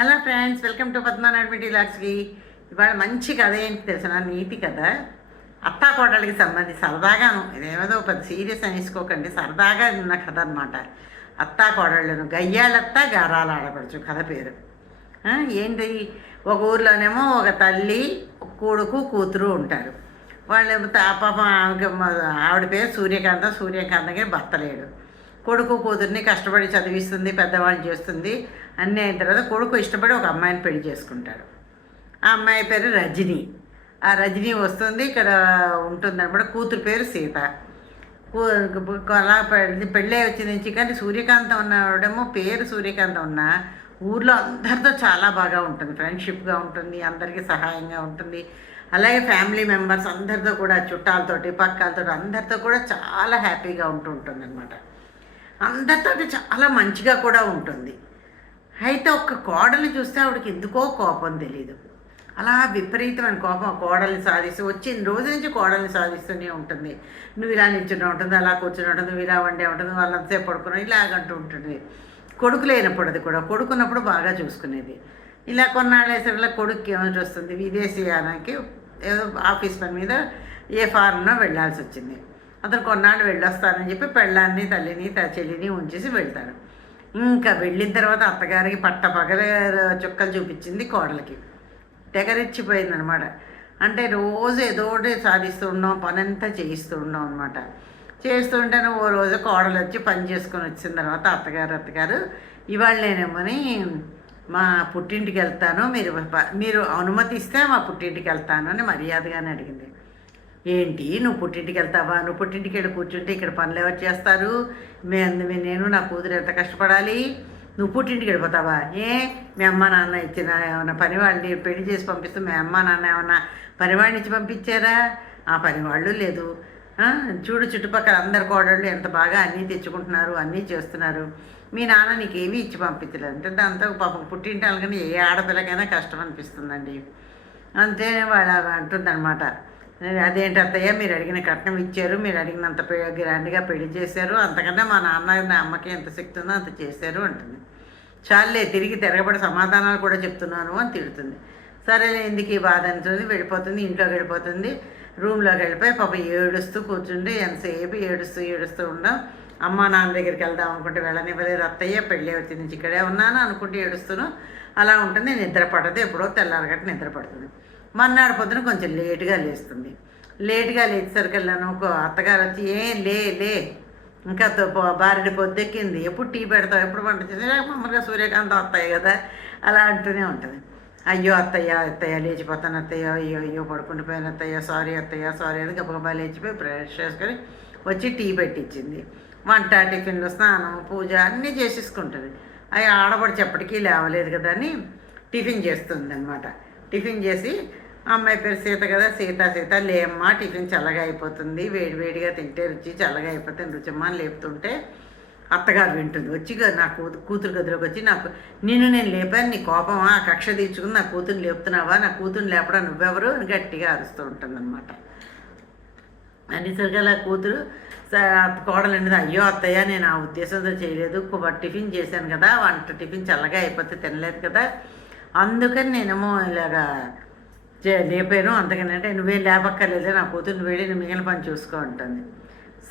Hello friends welcome to పద్మనాభమిటి లాక్స్కి. ఇవాళ మంచి కథ ఏంటి తెలిసిన నీతి కథ. అత్తాకోటలకి సంబంధించి సరదాగాను ఇదేమదో పెద్ద సీరియస్ అని సరదాగా ఉన్న కథ అనమాట అత్తా కోడళ్ళను గారాల ఆడపడచ్చు కథ పేరు. ఏంటి? ఒక ఊర్లోనేమో ఒక తల్లి కొడుకు కూతురు ఉంటారు. వాళ్ళు పాపం ఆవిడ పేరు సూర్యకాంతం సూర్యకాంతకి భర్త లేడు. కొడుకు కూతుర్ని కష్టపడి చదివిస్తుంది పెద్దవాళ్ళు చేస్తుంది అన్నీ అయిన తర్వాత కొడుకు ఇష్టపడి ఒక అమ్మాయిని పెళ్ళి చేసుకుంటాడు. ఆ అమ్మాయి పేరు రజని. ఆ రజని వస్తుంది ఇక్కడ ఉంటుంది అనమాట కూతురు పేరు సీత. కూ- అలా పెళ్ళి పెళ్ళే వచ్చి నుంచి కానీ సూర్యకాంతం ఉన్నవాడేమో పేరు సూర్యకాంతం ఉన్న ఊర్లో అందరితో చాలా బాగా ఉంటుంది. ఫ్రెండ్షిప్గా ఉంటుంది అందరికీ సహాయంగా ఉంటుంది. అలాగే ఫ్యామిలీ మెంబర్స్ అందరితో కూడా చుట్టాలతోటి పక్కాలతోటి అందరితో కూడా చాలా హ్యాపీగా ఉంటూ ఉంటుంది అనమాట అందరితో చాలా మంచిగా కూడా ఉంటుంది. అయితే ఒక్క కోడల్ని చూస్తే ఆవిడకి ఎందుకో కోపం తెలియదు అలా విపరీతమైన కోపం కోడల్ని సాధిస్తూ వచ్చిన రోజు నుంచి కోడల్ని సాధిస్తూనే ఉంటుంది. నువ్వు ఇలా నిల్చుని ఉంటుంది అలా కూర్చుని ఉంటుంది నువ్వు ఇలా వండే ఉంటుంది వాళ్ళంతసేపు పడుకుని ఇలాగంటూ ఉంటుంది. కొడుకు లేనప్పుడు అది కూడా కొడుకున్నప్పుడు బాగా చూసుకునేది. ఇలా కొన్నాళ్ళు వేసరిలో కొడుకు ఏమైనా వస్తుంది విదేశీయానికి ఏదో ఆఫీస్ పని మీద ఏ ఫారెన్నో వెళ్ళాల్సి వచ్చింది. అతను కొన్నాళ్ళు వెళ్ళొస్తానని చెప్పి పెళ్ళాన్ని తల్లిని త చెల్లిని ఉంచేసి వెళ్తాడు. ఇంకా వెళ్ళిన తర్వాత అత్తగారికి పట్ట పగల చుక్కలు చూపించింది కోడలకి. తెగరిచ్చిపోయింది అనమాట అంటే రోజు ఏదో ఒకటి సాధిస్తూ ఉన్నాం పనంతా చేయిస్తూ ఉన్నాం అనమాట చేస్తుంటేనే ఓ రోజు కోడలు వచ్చి పని చేసుకొని వచ్చిన తర్వాత అత్తగారు అత్తగారు ఇవాళ నేనేమని మా పుట్టింటికి వెళ్తాను మీరు మీరు అనుమతిస్తే మా పుట్టింటికి వెళ్తాను అని మర్యాదగానే అడిగింది. ఏంటి? నువ్వు పుట్టింటికి వెళ్తావా? నువ్వు పుట్టింటికి వెళ్ళి కూర్చుంటే ఇక్కడ పనులు ఎవరు చేస్తారు? మేము నేను నా కూతురు ఎంత కష్టపడాలి? నువ్వు పుట్టింటికి వెళ్ళిపోతావా? ఏ? మీ అమ్మ నాన్న ఇచ్చిన ఏమైనా పని వాళ్ళని పెళ్ళి చేసి పంపిస్తే మీ అమ్మ నాన్న ఏమన్నా పనివాడిని ఇచ్చి పంపించారా? ఆ పనివాళ్ళు లేదు. చూడు చుట్టుపక్కల అందరు కోడళ్ళు ఎంత బాగా అన్నీ తెచ్చుకుంటున్నారు అన్నీ చేస్తున్నారు. మీ నాన్న నీకేమీ ఇచ్చి పంపించలేదు. అంటే దాంతో పాపం పుట్టింటి వాళ్ళకని ఏ ఆడపిల్లకైనా కష్టం అనిపిస్తుందండి. అంతే వాళ్ళు అంటుందన్నమాట. అదేంటి అత్తయ్య? మీరు అడిగిన కట్నం ఇచ్చారు మీరు అడిగినంత గ్రాండ్గా పెళ్ళి చేశారు అంతకన్నా మా నాన్న నా అమ్మకి ఎంత శక్తి ఉందో అంత చేశారు అంటుంది. చాలే తిరిగి తిరగబడి సమాధానాలు కూడా చెప్తున్నాను అని తిడుతుంది. సరేలే ఎందుకు ఈ బాధ అంటుంది వెళ్ళిపోతుంది ఇంట్లోకి వెళ్ళిపోతుంది. రూమ్లోకి వెళ్ళిపోయి పాప ఏడుస్తూ కూర్చుండి ఎంతసేపు ఏడుస్తూ ఏడుస్తూ ఉండం. అమ్మ నాన్న దగ్గరికి వెళ్దాం అనుకుంటే వెళ్ళనివ్వలేదు అత్తయ్య పెళ్ళి వచ్చి నుంచి ఇక్కడే ఉన్నాను అనుకుంటే ఏడుస్తూను అలా ఉంటుంది నిద్ర పడదు ఎప్పుడో తెల్లారగట్టు నిద్ర పడుతుంది. మన్నాడు పొద్దున కొంచెం లేటుగా లేస్తుంది. లేటుగా లేచేసరికల్లాను ఒక అత్తగారు వచ్చి ఏ లే లే. ఇంకా తో- పొద్దెక్కింది. ఎప్పుడు టీ పెడతావు? ఎప్పుడు వంట చేసి మామూలుగా సూర్యకాంతం వస్తాయి కదా. అలా అంటూనే ఉంటుంది. అయ్యో అత్తయ్య అత్తయ్య లేచిపోతాను అత్తయ్య. అయ్యో అయ్యో పడుకుండిపోయాను అత్తయ్య. సారీ అత్తయ్య సారీ అని గబగబా లేచిపోయి బ్రష్ చేసుకొని వచ్చి టీ పెట్టించింది వంట టిఫిన్లు స్నానం పూజ అన్నీ చేసేసుకుంటుంది. అవి ఆడబడి చెప్పటికీ లేవలేదు కదా అని టిఫిన్ చేస్తుంది అనమాట టిఫిన్ చేసి అమ్మాయి పేరు సీత కదా సీత సీత లేమ్మా టిఫిన్ చల్లగా అయిపోతుంది. వేడివేడిగా తింటే రుచి చల్లగా అయిపోతుంది రుచమ్మా అని లేపుతుంటే అత్తగారు వింటుంది. వచ్చి నా కూతు కూతురు గదిలోకి వచ్చి నాకు నిన్ను నేను లేపాను నీ కోపమా? కక్ష తీర్చుకుని నా కూతురుని లేపుతున్నావా? నా కూతుర్ని లేపడం నువ్వెవరు? అని గట్టిగా అరుస్తూ ఉంటుంది అనమాట అలా కూతురు స- కోడలు అనేది అయ్యో అత్తయ్య నేను ఆ ఉద్దేశంతో చేయలేదు. టిఫిన్ చేశాను కదా వంట టిఫిన్ చల్లగా అయిపోతే తినలేదు కదా. అందుకని నేనేమో ఇలాగా లేపాను అందుకని అంటే నువ్వేం లేపక్కర్లేదు నా కూతురు వెళ్ళి నువ్వు మిగిలిన పని చూసుకో ఉంటుంది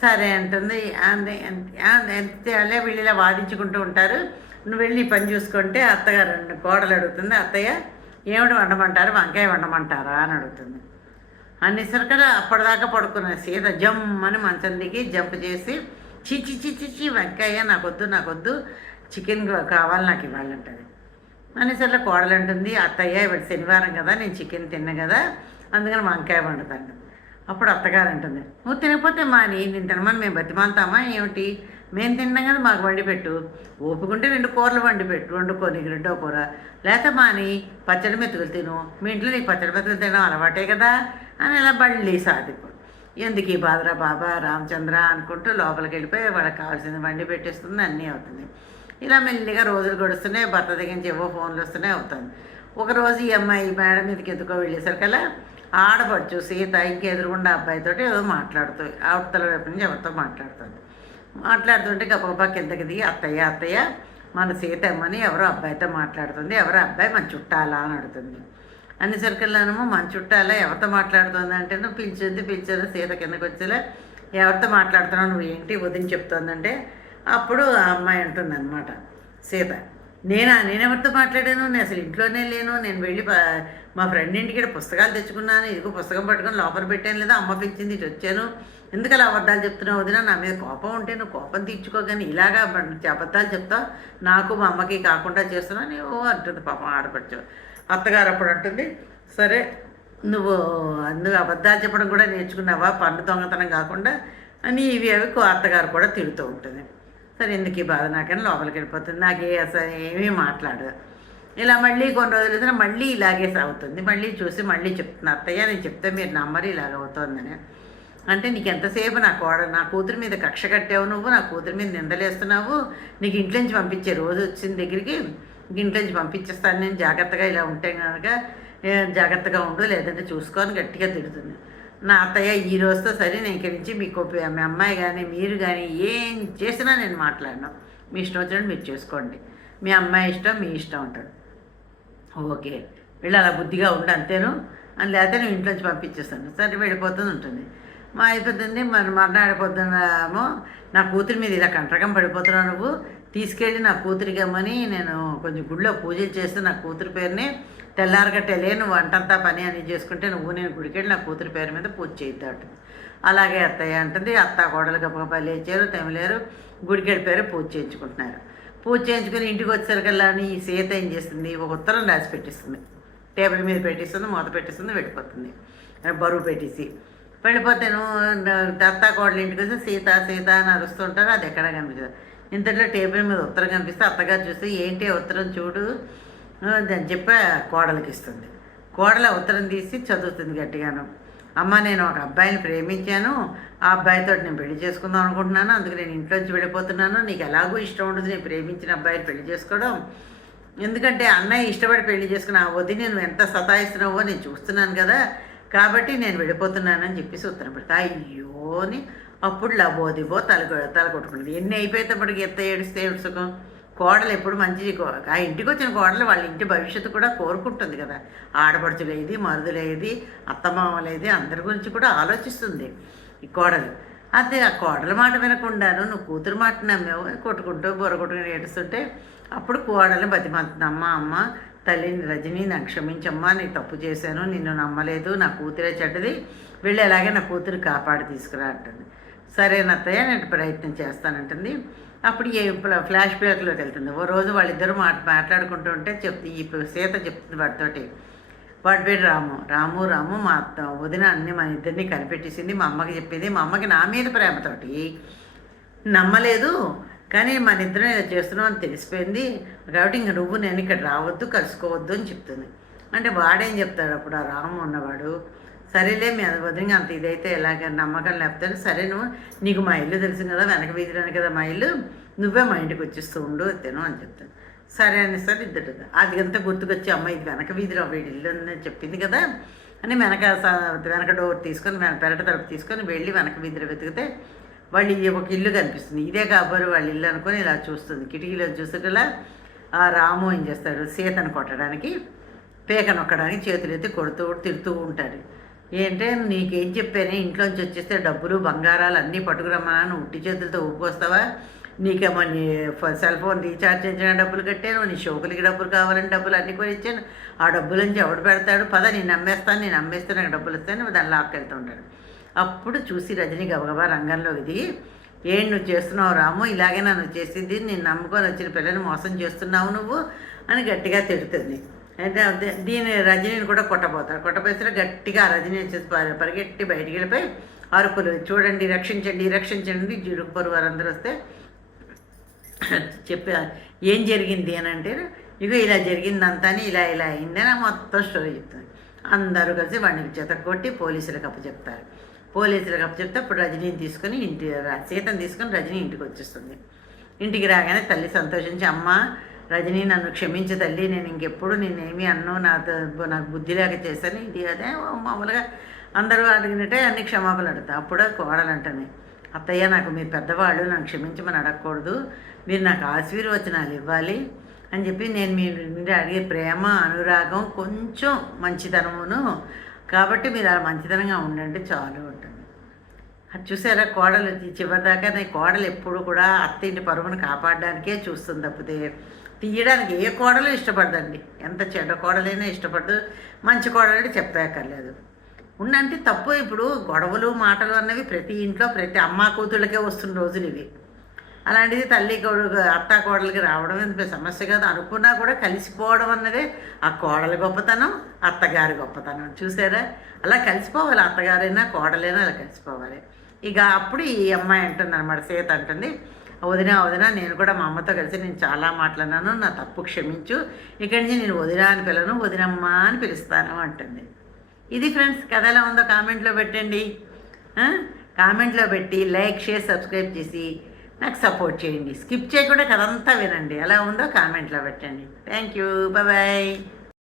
సరే అంటుంది. ఎంత అంతే అలా వీళ్ళు ఇలా వాదించుకుంటూ ఉంటారు. నువ్వు వెళ్ళి పని చూసుకుంటే అత్తగారు రెండు కోడలు అడుగుతుంది. అత్తయ్య ఏమిటి వండమంటారు? వంకాయ వండమంటారా? అని అడుగుతుంది. అనేసరికల్లా అప్పటిదాకా పడుకున్న సీత జమ్ అని మంచం దిగి జంప్ చేసి చిచి చిచి చి వంకాయ నాకొద్దు నాకొద్దు చికెన్ కావాలి నాకు ఇవ్వాలంటది. అనేసరిలో కోడలు అంటుంది అత్తయ్య ఇవాడు శనివారం కదా నేను చికెన్ తిన్నా కదా అందుకని వంకాయ వండుతాను. అప్పుడు అత్తగారు అంటుంది నువ్వు తినకపోతే మాని నేను తినమని మేము బతిమాలుతామా ఏమిటి? మేము తిన్నాం కదా మాకు వండి పెట్టు. ఓపుకుంటే రెండు కూరలు వండి పెట్టు వండుకొని నీకు రెండో కూర. లేకపోతే మాని పచ్చడి మెతుకులు తిను. మీ ఇంట్లో నీకు పచ్చడి మెతుకులు తినడం అలవాటే కదా అని ఇలా బండి సాధిపు. ఎందుకు ఈ బాధరా బాబా? రామచంద్ర అనుకుంటూ లోపలికి వెళ్ళిపోయి వాళ్ళకి కావాల్సింది వండి పెట్టేస్తుంది అన్నీ అవుతుంది. ఇలా మెల్లిగా రోజులు గడుస్తున్నాయి భర్త దగ్గర నుంచి ఏవో ఫోన్లు వస్తున్నాయి అవుతుంది ఒకరోజు ఈ అమ్మాయి మేడం మీదకి ఎత్తుకో వెళ్ళేసరికల్లా ఆడపడుచు సీత ఇంకెదురుగుండా అబ్బాయితోటి ఏదో మాట్లాడుతూ అవతల వైపు నుంచి ఎవరితో మాట్లాడుతుంది. మాట్లాడుతుంటే గబగబా కిందకి దిగి అత్తయ్య అత్తయ్య మన సీత అమ్మని ఎవరో అబ్బాయితో మాట్లాడుతుంది ఎవరో అబ్బాయి మన చుట్టాలా? అని అడుగుతుంది. అన్ని మన చుట్టాలా? ఎవరితో మాట్లాడుతుంది? అంటే నువ్వు పిలిచింది పిలిచేది సీత కిందకి వచ్చేలా ఎవరితో మాట్లాడుతున్నావు? నువ్వు ఏంటి? వదిన చెప్తోందంటే అప్పుడు ఆ అమ్మాయి అంటుంది అనమాట సీత నేనా? నేనెవరితో మాట్లాడాను? నేను అసలు ఇంట్లోనే లేను. నేను వెళ్ళి మా ఫ్రెండ్ ఇంటికి పుస్తకాలు తెచ్చుకున్నాను. ఇదిగో పుస్తకం పట్టుకొని లోపల పెట్టాను లేదా అమ్మ పెంచింది ఇటు వచ్చాను. ఎందుకు అలా అబద్ధాలు చెప్తున్నావు వదిన? నా మీద కోపం ఉంటే నువ్వు కోపం తీర్చుకోగానే ఇలాగా అబద్ధాలు చెప్తావు. నాకు మా అమ్మకి కాకుండా చేస్తున్నావు నీవు అంటుంది పాపం ఆడపడచ్చు అత్తగారు అప్పుడు అంటుంది సరే నువ్వు అందుకు అబద్ధాలు చెప్పడం కూడా నేర్చుకున్నావా? పండు దొంగతనం కాకుండా? అని ఇవి అవి అత్తగారు కూడా తిడుతూ ఉంటుంది. సరే ఎందుకు ఈ బాధ? నాకని లోపలికి వెళ్ళిపోతుంది. నాకే అసలు ఏమీ మాట్లాడదు. ఇలా మళ్ళీ కొన్ని రోజులు మళ్ళీ ఇలాగే సాగుతుంది. మళ్ళీ చూసి మళ్ళీ చెప్తున్నా అత్తయ్య నేను చెప్తే మీరు నమ్మరు ఇలాగ అవుతుందని. అంటే నీకు ఎంతసేపు నా కోడ నా కూతురు మీద కక్ష కట్టావు నువ్వు? నా కూతురు మీద నిందలేస్తున్నావు? నీకు ఇంట్లోంచి పంపించే రోజు వచ్చిన దగ్గరికి ఇంట్లోంచి పంపించేస్తాను. నేను జాగ్రత్తగా ఇలా ఉంటే కనుక జాగ్రత్తగా ఉండు లేదంటే చూసుకొని గట్టిగా తిడుతుంది. నా అత్తయ్య ఈ రోజుతో సరే నేను ఇక్కడి నుంచి మీకు మీ అమ్మాయి కానీ మీరు కానీ ఏం చేసినా నేను మాట్లాడను. మీ ఇష్టం వచ్చినట్టు మీరు చేసుకోండి. మీ అమ్మాయి ఇష్టం మీ ఇష్టం ఉంటాడు ఓకే. వీళ్ళు అలా బుద్ధిగా ఉండి అంతేను. అని లేకపోతే నేను ఇంట్లోంచి పంపించేస్తాను. సరే వెళ్ళిపోతుంది ఉంటుంది. మా అయిపోతుంది మరి మర్నాడిపోతున్నామో నా కూతురి మీద ఇలా కంటకం పడిపోతున్నావు నువ్వు. తీసుకెళ్ళి నా కూతురికమ్మని నేను కొంచెం గుడిలో పూజలు చేస్తే నా కూతురి పేరుని తెల్లారగట్టే నువ్వు వంటంతా పని అని చేసుకుంటే నువ్వు నేను గుడికెళ్ళి నా కూతురి పేరు మీద పూజ చేద్దాటు అలాగే అత్తయ్య అంటుంది అత్త కోడలు గప్ప లేచారు తెమలేరు గుడికి వెళ్ళిపోయారు పూజ చేయించుకుంటున్నారు. పూజ చేయించుకుని ఇంటికి వచ్చేసరికల్లా ఈ సీత ఏం చేస్తుంది? ఒక ఉత్తరం రాసి పెట్టిస్తుంది. టేబుల్ మీద పెట్టిస్తుంది మూత పెట్టిస్తుంది వెళ్ళిపోతుంది. బరువు పెట్టేసి వెళ్ళిపోతాను దత్తా కోడలు ఇంటికి వచ్చి సీత సీత అని అరుస్తుంటారు అది ఎక్కడ కనిపిస్తుంది ఇంతట్లో టేబుల్ మీద ఉత్తరం కనిపిస్తే అత్తగారు చూస్తే ఏంటి ఉత్తరం చూడు అని చెప్పి కోడలికి ఇస్తుంది. కోడల ఉత్తరం తీసి చదువుతుంది గట్టిగాను. అమ్మ నేను ఒక అబ్బాయిని ప్రేమించాను. ఆ అబ్బాయితో నేను పెళ్ళి చేసుకుందాం అనుకుంటున్నాను. అందుకు నేను ఇంట్లోంచి వెళ్ళిపోతున్నాను. నీకు ఎలాగో ఇష్టం ఉండదు నేను ప్రేమించిన అబ్బాయిని పెళ్ళి చేసుకోవడం. ఎందుకంటే అన్నయ్య ఇష్టపడి పెళ్ళి చేసుకున్న ఆ వది నేను ఎంత సతాయిస్తున్నావో నేను చూస్తున్నాను కదా. కాబట్టి నేను వెళ్ళిపోతున్నానని చెప్పేసి ఉత్తరం పెడతా. అయ్యోని అప్పుడు లబోదిబో తల తల కొట్టుకుంటుంది ఎన్ని అయిపోయేటప్పటికి ఎంత ఏడిస్తే ఏడుసుకం కోడలు ఎప్పుడు మంచి ఆ ఇంటికి వచ్చిన కోడలు వాళ్ళ ఇంటి భవిష్యత్తు కూడా కోరుకుంటుంది కదా. ఆడపడుచులేది మరుదులేది అత్తమామలేది అందరి గురించి కూడా ఆలోచిస్తుంది ఈ కోడలు. అదే ఆ కోడల మాట వినకుండాను నువ్వు కూతురు మాట నమ్మేవు కొట్టుకుంటూ బుర్ర కొట్టుకుని ఏడుస్తుంటే అప్పుడు కోడలు బతిమంతుంది అమ్మ అమ్మ తల్లిని రజని నాకు క్షమించమ్మా నేను తప్పు చేశాను నిన్ను నమ్మలేదు నా కూతురే చెడ్డది వెళ్ళి ఎలాగే నా కూతురు కాపాడి తీసుకురా అంటుంది. సరే నత్తయ్య నేను ప్రయత్నం చేస్తానంటుంది. అప్పుడు ఏ ఫ్లాష్ బ్యాక్లోకి వెళ్తుంది. ఓ రోజు వాళ్ళిద్దరూ మాట మాట్లాడుకుంటూ ఉంటే చెప్తే ఈ సీత చెప్తుంది వాటితోటి. వాడి పేరు రాము? రాము రాము మా అత్త వదిన అన్ని మా ఇద్దరిని కనిపెట్టేసింది. మా అమ్మకి చెప్పింది. మా అమ్మకి నా మీద ప్రేమతోటి. నమ్మలేదు కానీ మన ఇద్దరం ఇలా చేస్తున్నాం అని తెలిసిపోయింది. కాబట్టి ఇంక నువ్వు నేను ఇక్కడ రావద్దు కలుసుకోవద్దు అని చెప్తుంది. అంటే వాడేం చెప్తాడు అప్పుడు ఆ రాము ఉన్నవాడు సరేలే మీ అది అంత ఇదైతే ఎలాగ నమ్మకం లేకపోతే సరే నువ్వు నీకు మా ఇల్లు తెలుసు కదా వెనక వీధిలోనే కదా మా ఇల్లు నువ్వే మా ఇంటికి వచ్చేస్తూ ఉండు తిను అని చెప్తాను. సరే అని సార్ ఇద్దరు అది అంతా గుర్తుకొచ్చి అమ్మ ఇది వెనక వీధిలో వీడి ఇల్లు అని చెప్పింది కదా అని వెనక వెనక డోర్ తీసుకొని పెరట తలుపు తీసుకొని వెళ్ళి వెనక వీధిలో వెతికితే వాళ్ళు ఒక ఇల్లు కనిపిస్తుంది. ఇదే కాబోరు వాళ్ళ ఇల్లు అనుకొని ఇలా చూస్తుంది. కిటికీలో చూసేటలా ఆ రాము ఏం చేస్తాడు? సీతను కొట్టడానికి పేక నొక్కడానికి చేతులు ఎత్తి కొడుతూ తిడుతూ ఉంటాడు. ఏంటే నీకేం చెప్పాను? ఇంట్లోంచి వచ్చేస్తే డబ్బులు బంగారాలు అన్నీ పట్టుకురమ్మన్నా ఉట్టి చేతులతో ఊపుకొస్తావా? నీకేమో నీ సెల్ ఫోన్ రీఛార్జ్ చేసిన డబ్బులు కట్టాను నీ షోకులకి డబ్బులు కావాలని డబ్బులు అన్నీ కూడా ఇచ్చాను ఆ డబ్బుల నుంచి ఎవడు పెడతాడు? పద నేను నమ్మేస్తాను నేను నమ్మేస్తే నాకు డబ్బులు ఇస్తాను దాన్ని లాక్కెళ్తూ ఉంటాడు. అప్పుడు చూసి రజనీ గబగబా రంగంలో దిగి ఏం నువ్వు చేస్తున్నావు రాము? ఇలాగే నన్ను చేసింది నేను నమ్ముకొని వచ్చిన పిల్లని మోసం చేస్తున్నావు నువ్వు? అని గట్టిగా తిడుతుంది. అయితే దీని రజనీని కూడా కొట్టబోతాడు కొట్టబోసిన గట్టిగా రజనీ వచ్చేసి పరిగెట్టి బయటికి వెళ్ళిపోయి అరుపులు చూడండి రక్షించండి రక్షించండి. జిరుకుపరు వారందరూ వస్తే చెప్పి ఏం జరిగింది? అని అంటే ఇక ఇలా జరిగిందంతా ఇలా ఇలా అయిందని మొత్తం స్టోరీ చెప్తాను అందరూ కలిసి వాడిని చేత కొట్టి పోలీసులకు అప్పచెప్తారు పోలీసులకు అప్పచెప్తే అప్పుడు రజనీని తీసుకొని ఇంటి సీతను తీసుకొని రజనీ ఇంటికి వచ్చేస్తుంది. ఇంటికి రాగానే తల్లి సంతోషించి అమ్మ రజనీ నన్ను క్షమించు తల్లి నేను ఇంకెప్పుడు నేనేమి అన్ను నాతో నాకు బుద్ధి లేక చేశాను ఇది అదే మామూలుగా అందరూ అడిగినట్టే అన్ని క్షమాపణలు అడుగుతా. అప్పుడు కోడలంటనే అత్తయ్య నాకు మీరు పెద్దవాళ్ళు నన్ను క్షమించమని అడగకూడదు మీరు నాకు ఆశీర్వచనాలు ఇవ్వాలి అని చెప్పి నేను మీ నుండి అడిగే ప్రేమ అనురాగం కొంచెం మంచితనమును కాబట్టి మీరు అలా మంచితనంగా ఉండండి చాలు ఉంటుంది అది చూసారా కోడలు చివరిదాకా నీ కోడలు ఎప్పుడు కూడా అత్త ఇంటి పరువును కాపాడడానికే చూస్తుంది తప్పితే తీయడానికి ఏ కోడలు ఇష్టపడదండి. ఎంత చెడ్డ కోడలైనా ఇష్టపడదు. మంచి కోడలు చెప్పక్కర్లేదు. ఉండంటే తప్పు ఇప్పుడు గొడవలు మాటలు అన్నవి ప్రతి ఇంట్లో ప్రతి అమ్మ కూతుళ్ళకే వస్తున్న రోజులు ఇవి. అలాంటిది తల్లి కొడుకు అత్త కోడలికి రావడం ఎంత సమస్య కాదు. అనుకున్నా కూడా కలిసిపోవడం అన్నదే ఆ కోడలు గొప్పతనం అత్తగారి గొప్పతనం. చూసారా? అలా కలిసిపోవాలి. అత్తగారైనా కోడలైనా అలా కలిసిపోవాలి. ఇక అప్పుడు ఈ అమ్మాయి అంటుంది అనమాట సీత అంటుంది వదిన వదిన నేను కూడా మా అమ్మతో కలిసి నేను చాలా మాట్లాడినాను నా తప్పు క్షమించు ఇక్కడి నుంచి నేను వదిన అని పిలను వదినమ్మ అని పిలుస్తాను అంటుంది. ఇది ఫ్రెండ్స్ కథ ఎలా ఉందో కామెంట్లో పెట్టండి. కామెంట్లో పెట్టి లైక్ షేర్ సబ్స్క్రైబ్ చేసి నాకు సపోర్ట్ చేయండి. స్కిప్ చేయకుండా కథ అంతా వినండి. ఎలా ఉందో కామెంట్లో పెట్టండి. Thank you. బాయ్.